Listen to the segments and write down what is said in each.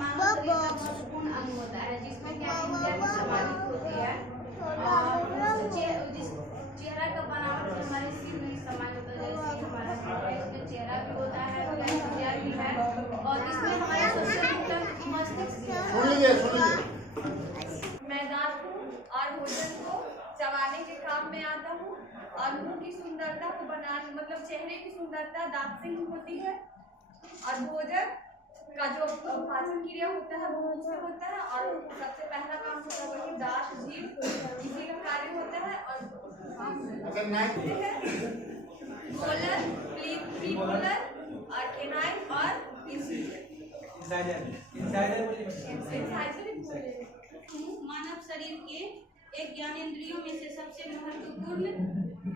मानव शरीर का महत्वपूर्ण अंग होता है, जिसमें ज्ञानेंद्रियाँ समाहित होती है और चेहरा का बनावट हमारे सिर में समाहित होता है। जैसे हमारा सिर है, इसमें चेहरा भी होता है, ज्ञानेंद्रियाँ भी है और इसमें हमारे सोशल मस्तिष्क मैं दांत हूँ और भोजन को चबाने के काम में आता हूँ और मुंह की सुंदरता को बनाने मतलब चेहरे की सुंदरता दांत से ही होती है और भोजन का जो पाचन क्रिया होता है वो मुंह से होता है और सबसे पहला काम होता है वही दांत जीभ इसी का कार्य होता है और मोलर और केनाइन और मानव शरीर के एक ज्ञानेंद्रियों में से सबसे महत्वपूर्ण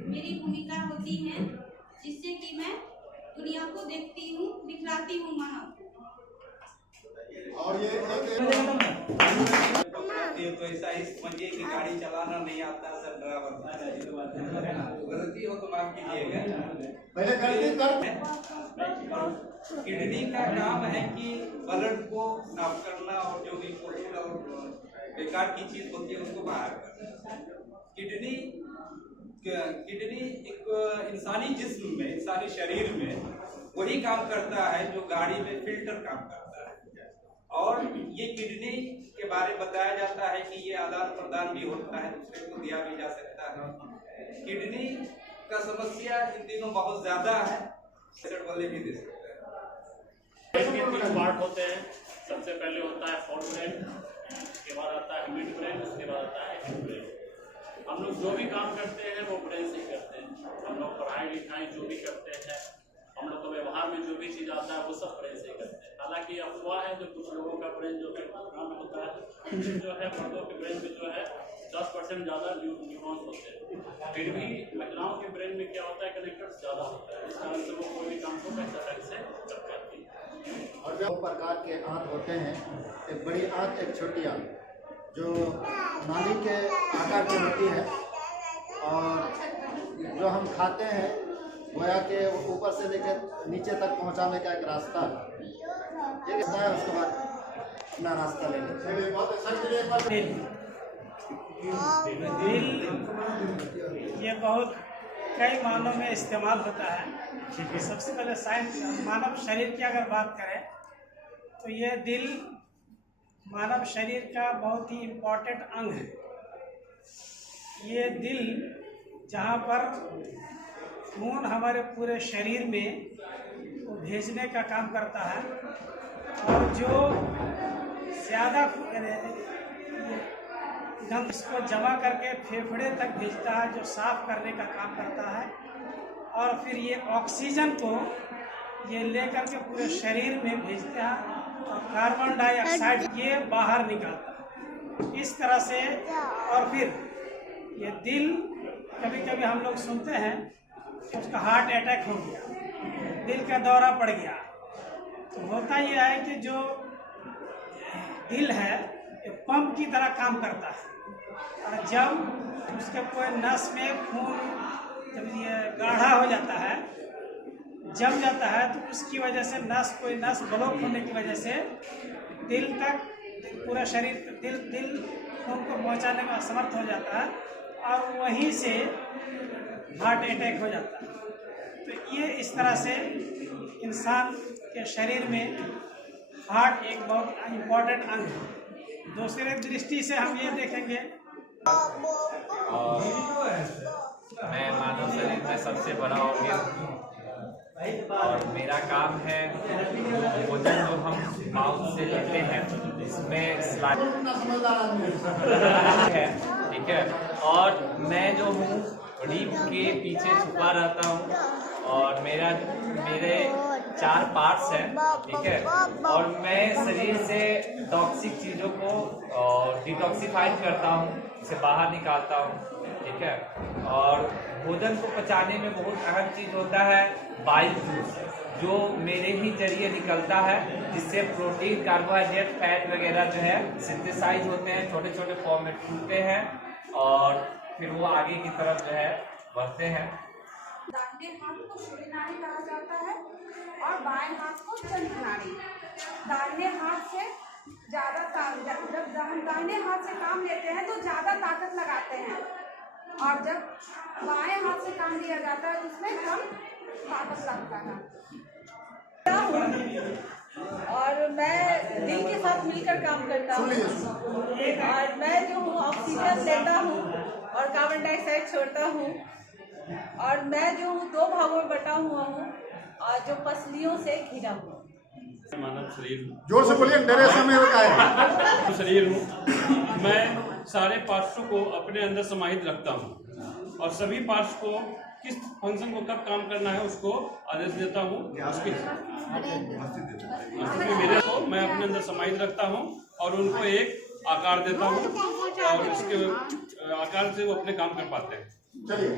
मेरी भूमिका होती है, जिससे कि मैं दुनिया को देखती हूँ, दिखलाती हूँ मानव। और ये तो ऐसा ही समझिए कि गाड़ी चलाना नहीं आता सर, ड्राइवर गलती हो तो माफ कीजिएगा। किडनी का काम है कि ब्लड को साफ करना और जो भी पोषण और बेकार की चीज होती है उसको बाहर करना। किडनी एक इंसानी जिस्म में, इंसानी शरीर में वही काम करता है जो गाड़ी में फिल्टर काम करता है। और ये किडनी के बारे में बताया जाता है कि ये आदान प्रदान भी होता है, दूसरे को दिया भी जा सकता है। किडनी का समस्या इन दिनों बहुत ज्यादा है, वाले भी दे सकते हैं। ब्रेन के 3 पार्ट होते हैं। सबसे पहले होता है फोर ब्रेन, उसके बाद आता है मिड ब्रेन, उसके बाद आता है हिप ब्रेन। हम लोग जो भी काम करते हैं वो ब्रेन से ही करते हैं। हम लोग पढ़ाई लिखाई जो भी करते हैं, हम लोग को व्यवहार में जो भी चीज़ आता है वो सब ब्रेन से ही करते हैं। हालांकि अफवाह है जो कुछ लोगों का ब्रेन जो है काम होता है, जो है मर्दों के ब्रेन में जो है 10% ज़्यादा न्यूरॉन्स होते हैं। फिर भी महिलाओं के ब्रेन में क्या होता है, कनेक्टर्स ज़्यादा होता है, इस कारण से वो कोई भी काम को बेहतर ढंग से कर पाती है। और 2 प्रकार के आंत होते हैं, एक बड़ी आंत, एक छोटी आंत, जो नाली के आकार की होती है और जो हम खाते हैं गोया के ऊपर से लेकर नीचे तक पहुंचाने का एक रास्ता है। ये कहता है उसके बाद अपना रास्ता ले लेते। दिल ये बहुत कई मानों में इस्तेमाल होता है। सबसे पहले साइंस मानव शरीर की अगर बात करें तो ये दिल मानव शरीर का बहुत ही इम्पोर्टेंट अंग है। ये दिल जहाँ पर खून हमारे पूरे शरीर में वो भेजने का काम करता है और जो ज़्यादा गंद इसको जमा करके फेफड़े तक भेजता है, जो साफ करने का काम करता है और फिर ये ऑक्सीजन को ये लेकर के पूरे शरीर में भेजता है और कार्बन डाइऑक्साइड ये बाहर निकालता है इस तरह से। और फिर ये दिल कभी कभी हम लोग सुनते हैं कि उसका हार्ट अटैक हो गया, दिल का दौरा पड़ गया। तो होता यह है कि जो दिल है ये पंप की तरह काम करता है और जब उसके कोई नस में खून जब ये गाढ़ा हो जाता है, जम जाता है, तो उसकी वजह से कोई नस ब्लॉक होने की वजह से दिल तक पूरा शरीर दिल खून को पहुंचाने में असमर्थ हो जाता है और वहीं से हार्ट अटैक हो जाता है। तो ये इस तरह से इंसान के शरीर में हार्ट एक बहुत इम्पोर्टेंट अंग है। दूसरे दृष्टि से हम ये देखेंगे, मैं मानव शरीर में सबसे बड़ा ऑर्गन और मेरा काम है भोजन जो हम माउथ से लेते हैं इसमें है, ठीक है। और मैं जो हूँ रीढ़ के पीछे छुपा रहता हूँ और मेरे 4 पार्ट्स हैं, ठीक है। और मैं शरीर से टॉक्सिक चीज़ों को डिटॉक्सिफाइड करता हूँ, उसे बाहर निकालता हूँ, ठीक है। और भोजन को पचाने में बहुत अहम चीज़ होता है बाइल जूस, जो मेरे ही जरिए निकलता है, जिससे प्रोटीन, कार्बोहाइड्रेट, फैट वगैरह जो है सिंथेसाइज होते हैं, छोटे छोटे फॉर्म में टूटते हैं और फिर वो आगे की तरफ जो है बढ़ते हैं। दाहिने हाथ को सूर्य नाड़ी कहा जाता है और बाएं हाथ को चंद्र नाड़ी। दाहिने हाथ से ज़्यादा जब हम दाहिने हाथ से काम लेते हैं तो ज़्यादा ताकत लगाते हैं, और जब बाएं हाथ से काम लिया जाता है तो उसमें कम ताकत लगता है। और मैं दिल के साथ मिलकर काम करता हूँ, और मैं जो हूँ ऑक्सीजन लेता हूँ और कार्बन डाइऑक्साइड छोड़ता हूँ, और मैं जो हूँ 2 भागों में बटा हुआ हूँ और जो पसलियों से घिरा हुआ। मानव शरीर हूँ। जोर से बोलिए, डरे समय होता है। शरीर हूँ। मैं सारे पार्ट्सों को अपने अंदर समाहित रखता हूँ और सभी पार्ट्स को किस फंक्शन को कब काम करना है उसको आदेश देता हूँ। उसके मेरे को मैं अपने अंदर समाहित रखता हूँ और उनको एक आकार देता हूँ और उसके आकार से वो अपने काम कर पाते हैं। चलिए।